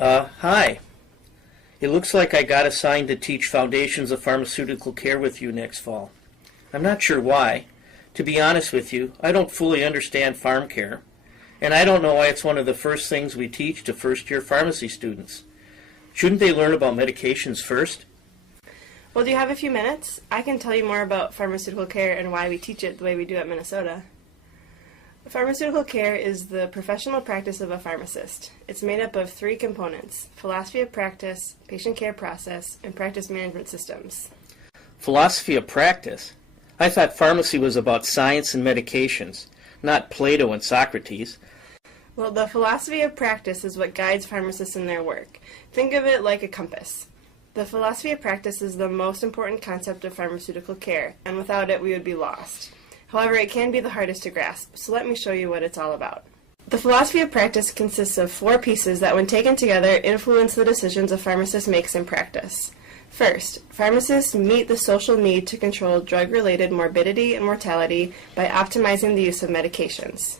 Hi. It looks like I got assigned to teach Foundations of Pharmaceutical Care with you next fall. I'm not sure why. To be honest with you, I don't fully understand pharm care, and I don't know why it's one of the first things we teach to first-year pharmacy students. Shouldn't they learn about medications first? Well, do you have a few minutes? I can tell you more about pharmaceutical care and why we teach it the way we do at Minnesota. Pharmaceutical care is the professional practice of a pharmacist. It's made up of three components: philosophy of practice, patient care process, and practice management systems. Philosophy of practice? I thought pharmacy was about science and medications, not Plato and Socrates. Well, the philosophy of practice is what guides pharmacists in their work. Think of it like a compass. The philosophy of practice is the most important concept of pharmaceutical care, and without it we would be lost. However, it can be the hardest to grasp, so let me show you what it's all about. The philosophy of practice consists of four pieces that, when taken together, influence the decisions a pharmacist makes in practice. First, pharmacists meet the social need to control drug-related morbidity and mortality by optimizing the use of medications.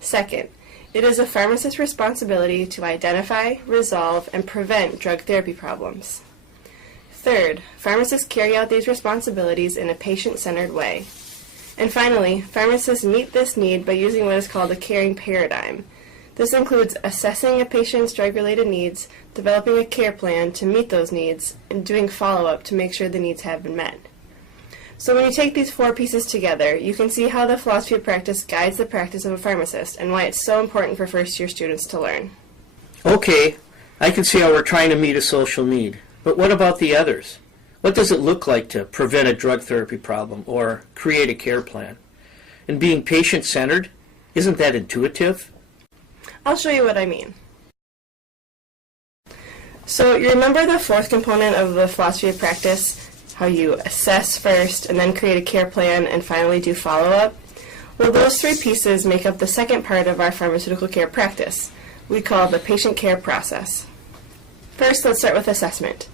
Second, it is a pharmacist's responsibility to identify, resolve, and prevent drug therapy problems. Third, pharmacists carry out these responsibilities in a patient-centered way. And finally, pharmacists meet this need by using what is called a caring paradigm. This includes assessing a patient's drug-related needs, developing a care plan to meet those needs, and doing follow-up to make sure the needs have been met. So when you take these four pieces together, you can see how the philosophy of practice guides the practice of a pharmacist and why it's so important for first-year students to learn. Okay, I can see how we're trying to meet a social need. But what about the others? What does it look like to prevent a drug therapy problem or create a care plan? And being patient-centered, isn't that intuitive? I'll show you what I mean. So you remember the fourth component of the philosophy of practice, how you assess first and then create a care plan and finally do follow-up? Well, those three pieces make up the second part of our pharmaceutical care practice. We call the patient care process. First, let's start with assessment.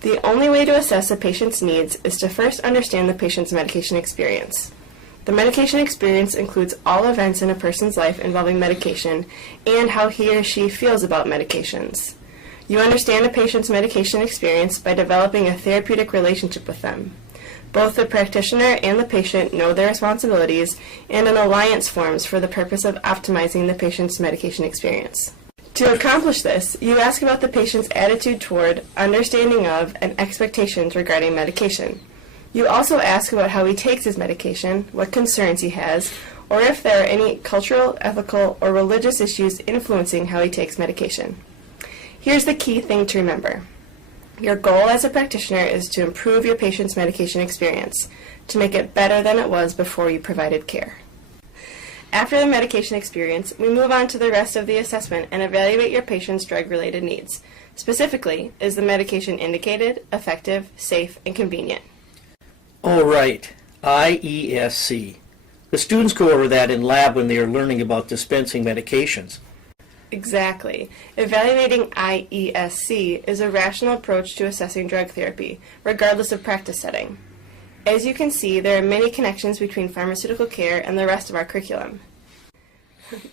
The only way to assess a patient's needs is to first understand the patient's medication experience. The medication experience includes all events in a person's life involving medication and how he or she feels about medications. You understand a patient's medication experience by developing a therapeutic relationship with them. Both the practitioner and the patient know their responsibilities, and an alliance forms for the purpose of optimizing the patient's medication experience. To accomplish this, you ask about the patient's attitude toward, understanding of, and expectations regarding medication. You also ask about how he takes his medication, what concerns he has, or if there are any cultural, ethical, or religious issues influencing how he takes medication. Here's the key thing to remember. Your goal as a practitioner is to improve your patient's medication experience, to make it better than it was before you provided care. After the medication experience, we move on to the rest of the assessment and evaluate your patient's drug-related needs. Specifically, is the medication indicated, effective, safe, and convenient? Oh, right. IESC. The students go over that in lab when they are learning about dispensing medications. Exactly. Evaluating IESC is a rational approach to assessing drug therapy, regardless of practice setting. As you can see, there are many connections between pharmaceutical care and the rest of our curriculum.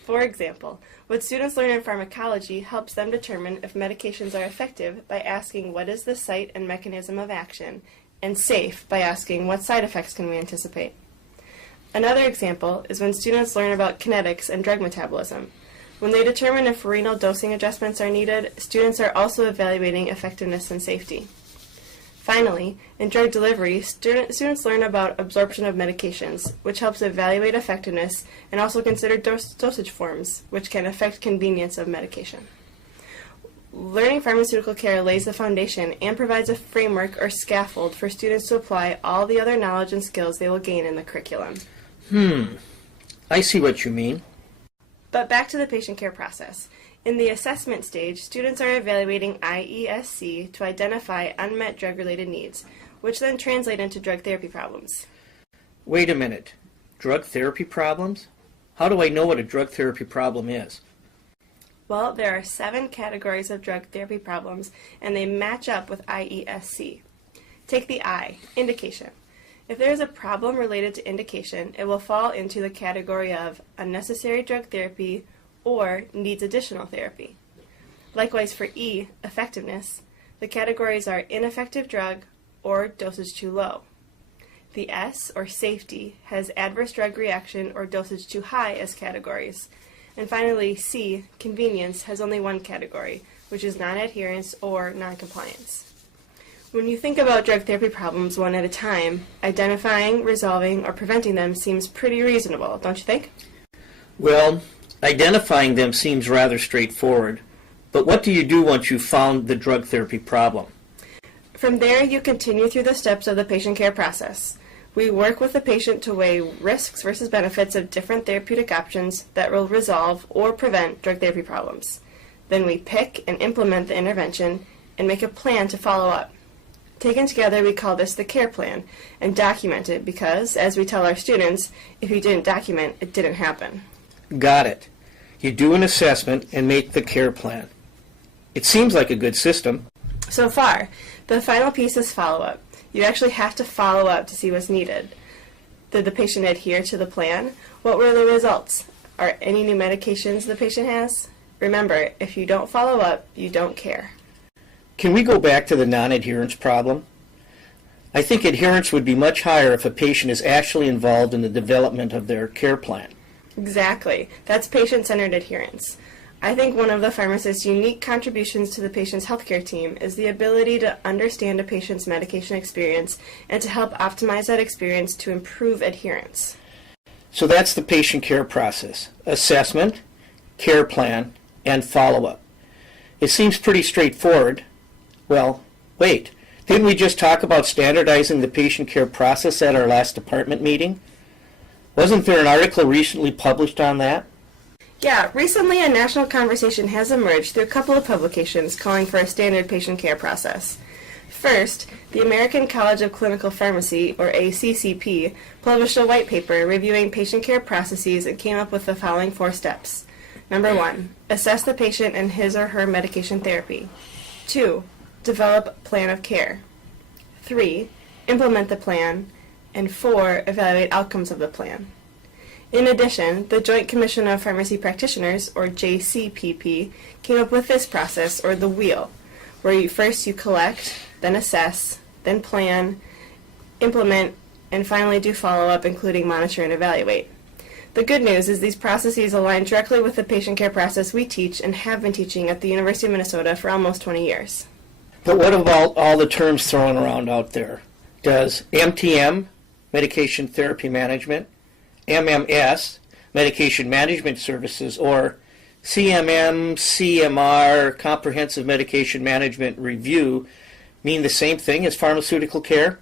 For example, what students learn in pharmacology helps them determine if medications are effective by asking what is the site and mechanism of action, and safe by asking what side effects can we anticipate. Another example is when students learn about kinetics and drug metabolism. When they determine if renal dosing adjustments are needed, students are also evaluating effectiveness and safety. Finally, in drug delivery, students learn about absorption of medications, which helps evaluate effectiveness and also consider dosage forms, which can affect convenience of medication. Learning pharmaceutical care lays the foundation and provides a framework or scaffold for students to apply all the other knowledge and skills they will gain in the curriculum. I see what you mean. But back to the patient care process. In the assessment stage, students are evaluating IESC to identify unmet drug-related needs, which then translate into drug therapy problems. Wait a minute. Drug therapy problems? How do I know what a drug therapy problem is? Well, there are 7 categories of drug therapy problems, and they match up with IESC. Take the I, indication. If there is a problem related to indication, it will fall into the category of unnecessary drug therapy or needs additional therapy. Likewise for E, effectiveness, the categories are ineffective drug or dosage too low. The S, or safety, has adverse drug reaction or dosage too high as categories. And finally, C, convenience, has only one category, which is non-adherence or non-compliance. When you think about drug therapy problems one at a time, identifying, resolving, or preventing them seems pretty reasonable, don't you think? Well, identifying them seems rather straightforward, but what do you do once you've found the drug therapy problem? From there, you continue through the steps of the patient care process. We work with the patient to weigh risks versus benefits of different therapeutic options that will resolve or prevent drug therapy problems. Then we pick and implement the intervention and make a plan to follow up. Taken together, we call this the care plan and document it because, as we tell our students, if you didn't document, it didn't happen. Got it. You do an assessment and make the care plan. It seems like a good system. So far, the final piece is follow-up. You actually have to follow up to see what's needed. Did the patient adhere to the plan? What were the results? Are any new medications the patient has? Remember, if you don't follow up, you don't care. Can we go back to the non-adherence problem? I think adherence would be much higher if a patient is actually involved in the development of their care plan. Exactly. That's patient-centered adherence. I think one of the pharmacist's unique contributions to the patient's healthcare team is the ability to understand a patient's medication experience and to help optimize that experience to improve adherence. So that's the patient care process: assessment, care plan, and follow-up. It seems pretty straightforward. Well, wait, didn't we just talk about standardizing the patient care process at our last department meeting? Wasn't there an article recently published on that? Yeah, recently a national conversation has emerged through a couple of publications calling for a standard patient care process. First, the American College of Clinical Pharmacy, or ACCP, published a white paper reviewing patient care processes and came up with the following 4 steps. Number 1, assess the patient and his or her medication therapy. 2, develop a plan of care. 3, implement the plan. And 4, evaluate outcomes of the plan. In addition, the Joint Commission of Pharmacy Practitioners, or JCPP, came up with this process, or the wheel, where you collect, then assess, then plan, implement, and finally do follow-up, including monitor and evaluate. The good news is these processes align directly with the patient care process we teach and have been teaching at the University of Minnesota for almost 20 years. But what about all the terms thrown around out there? Does MTM, Medication Therapy Management, MMS, Medication Management Services, or CMM, CMR, Comprehensive Medication Management Review mean the same thing as pharmaceutical care?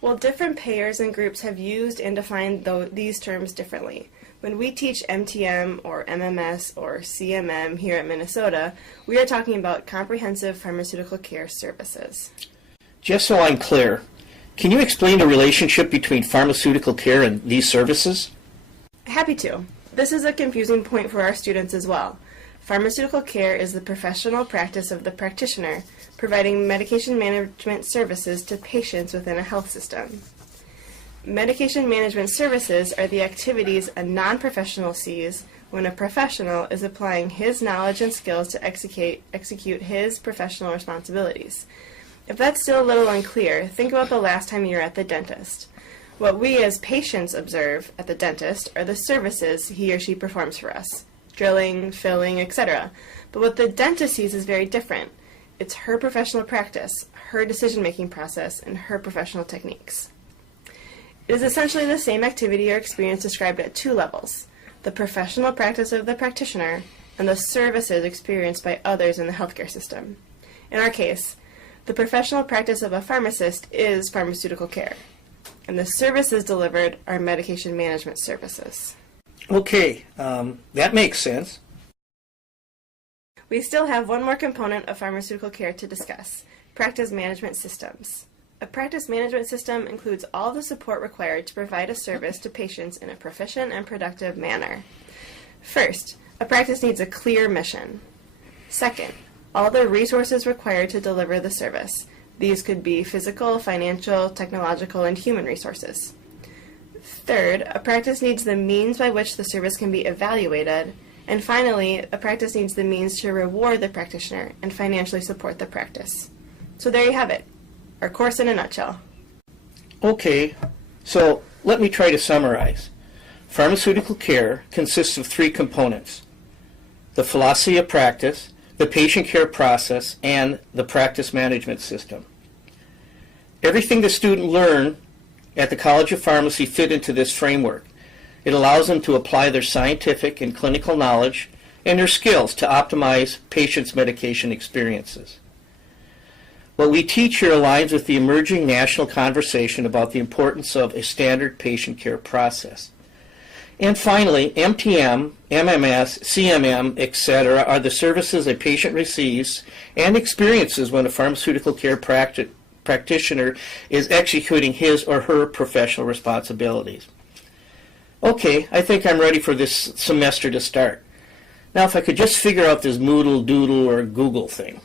Well, different payers and groups have used and defined these terms differently. When we teach MTM or MMS or CMM here at Minnesota, we are talking about Comprehensive Pharmaceutical Care Services. Just so I'm clear, can you explain the relationship between pharmaceutical care and these services? Happy to. This is a confusing point for our students as well. Pharmaceutical care is the professional practice of the practitioner, providing medication management services to patients within a health system. Medication management services are the activities a non-professional sees when a professional is applying his knowledge and skills to execute his professional responsibilities. If that's still a little unclear, think about the last time you were at the dentist. What we as patients observe at the dentist are the services he or she performs for us: drilling, filling, etc. But what the dentist sees is very different. It's her professional practice, her decision-making process, and her professional techniques. It is essentially the same activity or experience described at 2 levels: the professional practice of the practitioner and the services experienced by others in the healthcare system. In our case, the professional practice of a pharmacist is pharmaceutical care, and the services delivered are medication management services. Okay, that makes sense. We still have one more component of pharmaceutical care to discuss: practice management systems. A practice management system includes all the support required to provide a service to patients in a proficient and productive manner. First, a practice needs a clear mission. Second, all the resources required to deliver the service. These could be physical, financial, technological, and human resources. Third, a practice needs the means by which the service can be evaluated. And finally, a practice needs the means to reward the practitioner and financially support the practice. So there you have it, our course in a nutshell. Okay, so let me try to summarize. Pharmaceutical care consists of three components: the philosophy of practice, the patient care process, and the practice management system. Everything the student learned at the College of Pharmacy fit into this framework. It allows them to apply their scientific and clinical knowledge and their skills to optimize patients' medication experiences. What we teach here aligns with the emerging national conversation about the importance of a standard patient care process. And finally, MTM, MMS, CMM, etc. are the services a patient receives and experiences when a pharmaceutical care practitioner is executing his or her professional responsibilities. Okay, I think I'm ready for this semester to start. Now, if I could just figure out this Moodle, Doodle, or Google thing.